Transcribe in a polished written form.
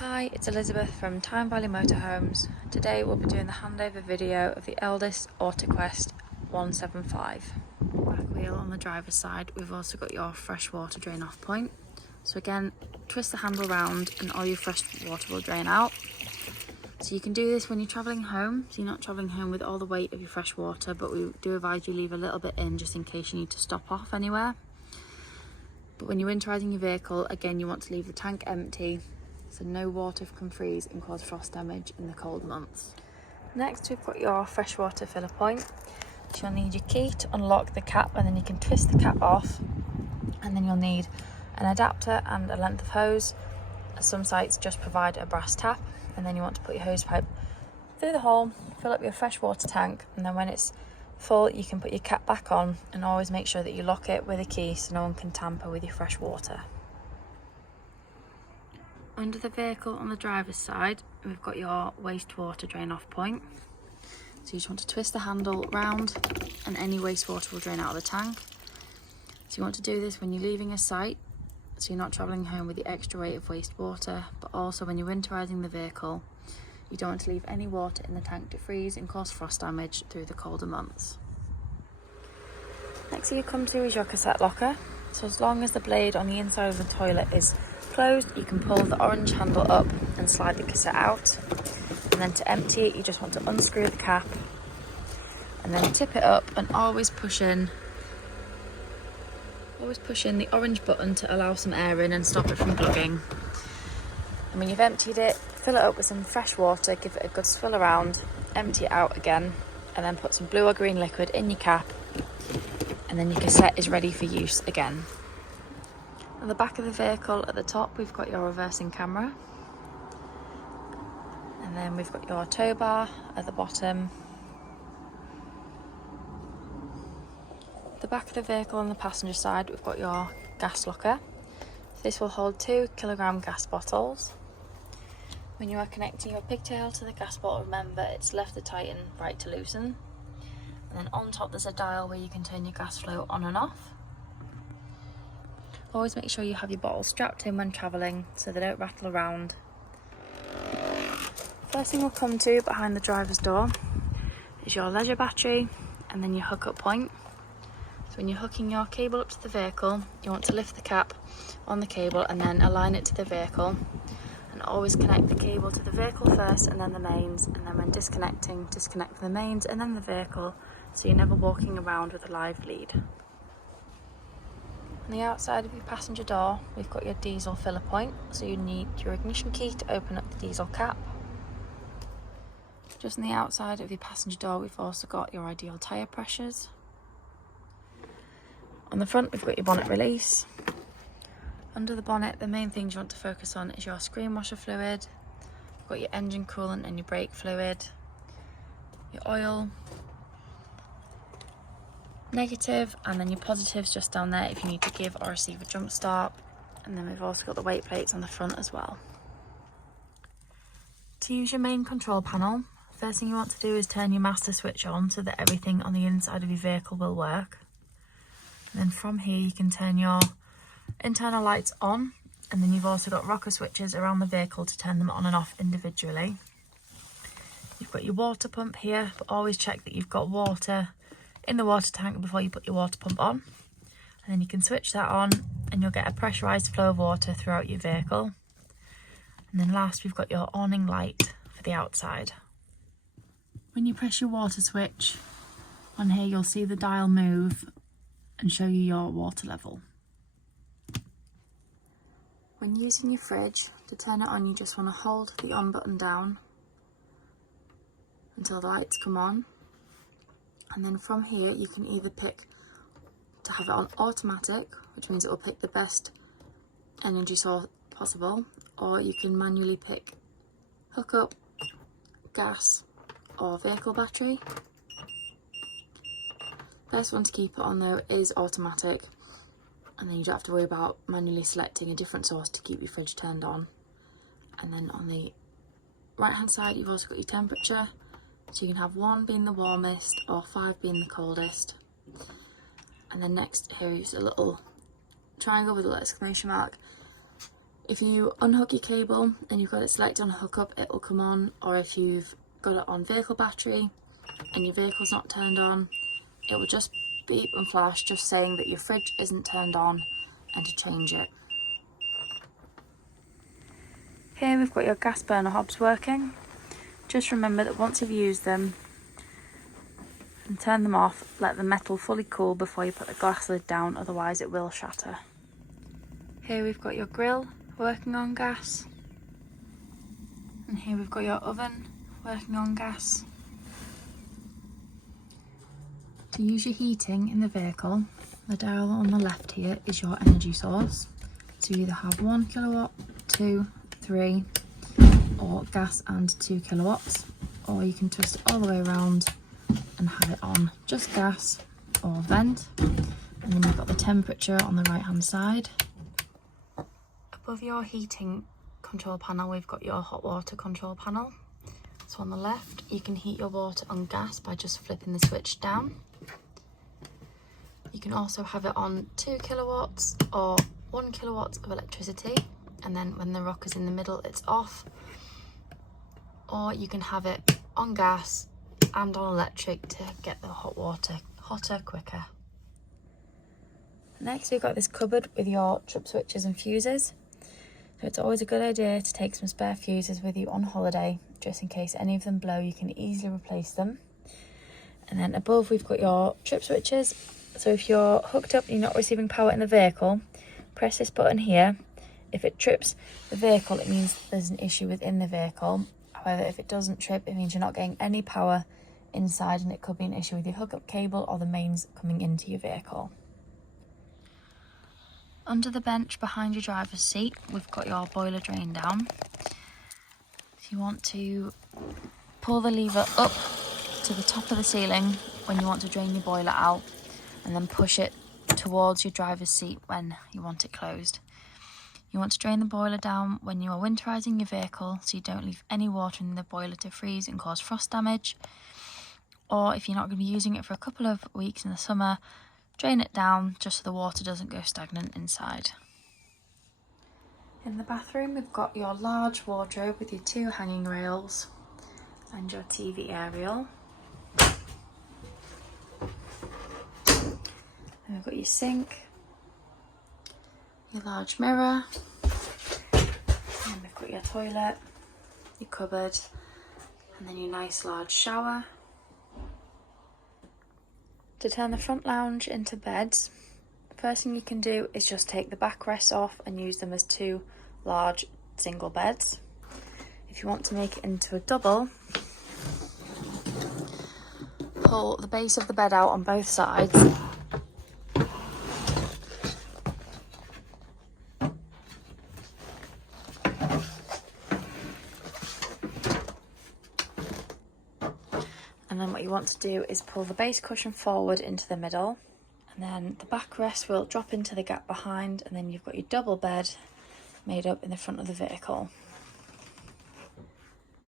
Hi, it's Elizabeth from Tyne Valley Motorhomes. Today we'll be doing the handover video of the Elddis Autoquest 175. Back wheel on the driver's side, we've also got your fresh water drain off point. So again, twist the handle round and all your fresh water will drain out. So you can do this when you're travelling home, so you're not travelling home with all the weight of your fresh water, but we do advise you leave a little bit in just in case you need to stop off anywhere. But when you're winterising your vehicle, again, you want to leave the tank empty so no water can freeze and cause frost damage in the cold months. Next, we've got your freshwater filler point. So you'll need your key to unlock the cap, and then you can twist the cap off, and then you'll need an adapter and a length of hose. Some sites just provide a brass tap, and then you want to put your hose pipe through the hole, fill up your freshwater tank, and then when it's full you can put your cap back on, and always make sure that you lock it with a key so no one can tamper with your fresh water. Under the vehicle on the driver's side, we've got your wastewater drain off point. So you just want to twist the handle round and any wastewater will drain out of the tank. So you want to do this when you're leaving a site, so you're not travelling home with the extra weight of wastewater, but also when you're winterising the vehicle, you don't want to leave any water in the tank to freeze and cause frost damage through the colder months. Next thing you come to is your cassette locker. So as long as the blade on the inside of the toilet is closed, you can pull the orange handle up and slide the cassette out. And then to empty it, you just want to unscrew the cap and then tip it up and always push in the orange button to allow some air in and stop it from clogging. And when you've emptied it, fill it up with some fresh water, give it a good swill around, empty it out again, and then put some blue or green liquid in your cap, and then your cassette is ready for use again. On the back of the vehicle at the top, we've got your reversing camera, and then we've got your tow bar at the bottom. The back of the vehicle on the passenger side, we've got your gas locker. This will hold 2 kilogram gas bottles. When you are connecting your pigtail to the gas bottle, remember it's left to tighten, right to loosen. And then on top there's a dial where you can turn your gas flow on and off. Always make sure you have your bottles strapped in when travelling so they don't rattle around. First thing we'll come to behind the driver's door is your leisure battery and then your hookup point. So when you're hooking your cable up to the vehicle, you want to lift the cap on the cable and then align it to the vehicle. And always connect the cable to the vehicle first and then the mains, and then when disconnecting, disconnect from the mains and then the vehicle, so you're never walking around with a live lead. On the outside of your passenger door, we've got your diesel filler point, so you need your ignition key to open up the diesel cap. Just on the outside of your passenger door, we've also got your ideal tyre pressures. On the front, we've got your bonnet release. Under the bonnet, the main things you want to focus on is your screen washer fluid, you've got your engine coolant and your brake fluid, your oil, negative, and then your positives just down there if you need to give or receive a jump start. And then we've also got the weight plates on the front as well. To use your main control panel, first thing you want to do is turn your master switch on so that everything on the inside of your vehicle will work. And then from here you can turn your internal lights on, and then you've also got rocker switches around the vehicle to turn them on and off individually. You've got your water pump here, but always check that you've got water in the water tank before you put your water pump on. And then you can switch that on and you'll get a pressurised flow of water throughout your vehicle. And then last, we've got your awning light for the outside. When you press your water switch on here, you'll see the dial move and show you your water level. When using your fridge, to turn it on, you just want to hold the on button down until the lights come on. And then from here, you can either pick to have it on automatic, which means it will pick the best energy source possible, or you can manually pick hookup, gas, or vehicle battery. Best one to keep it on though is automatic, and then you don't have to worry about manually selecting a different source to keep your fridge turned on. And then on the right hand side, you've also got your temperature, so you can have 1 being the warmest or 5 being the coldest. And then next here is a little triangle with a little exclamation mark If you unhook your cable and you've got it selected on hookup, it will come on, or if you've got it on vehicle battery and your vehicle's not turned on, it will just beep and flash, just saying that your fridge isn't turned on and to change it. Here we've got your gas burner hobs working. Just remember that once you've used them and turn them off, let the metal fully cool before you put the glass lid down, otherwise it will shatter. Here we've got your grill working on gas, and here we've got your oven working on gas. To use your heating in the vehicle, the dial on the left here is your energy source. So you either have 1 kilowatt, 2, 3, or gas and 2 kilowatts, or you can twist it all the way around and have it on just gas or vent. And then you've got the temperature on the right hand side. Above your heating control panel, we've got your hot water control panel. So on the left, you can heat your water on gas by just flipping the switch down. You can also have it on 2 kilowatts or 1 kilowatt of electricity, and then when the rocker's in the middle, it's off. Or you can have it on gas and on electric to get the hot water hotter quicker. Next, we've got this cupboard with your trip switches and fuses. So it's always a good idea to take some spare fuses with you on holiday, just in case any of them blow, you can easily replace them. And then above, we've got your trip switches. So if you're hooked up and you're not receiving power in the vehicle, press this button here. If it trips the vehicle, it means there's an issue within the vehicle. However, if it doesn't trip, it means you're not getting any power inside, and it could be an issue with your hookup cable or the mains coming into your vehicle. Under the bench behind your driver's seat, we've got your boiler drain down. If you want to pull the lever up to the top of the ceiling when you want to drain your boiler out, and then push it towards your driver's seat when you want it closed. You want to drain the boiler down when you are winterizing your vehicle, so you don't leave any water in the boiler to freeze and cause frost damage. Or if you're not going to be using it for a couple of weeks in the summer, drain it down just so the water doesn't go stagnant inside. In the bathroom, we've got your large wardrobe with your 2 hanging rails and your TV aerial. And we've got your sink, your large mirror, and we've got your toilet, your cupboard, and then your nice large shower. To turn the front lounge into beds, the first thing you can do is just take the backrests off and use them as 2 large single beds. If you want to make it into a double, pull the base of the bed out on both sides. And then what you want to do is pull the base cushion forward into the middle, and then the backrest will drop into the gap behind, and then you've got your double bed made up in the front of the vehicle.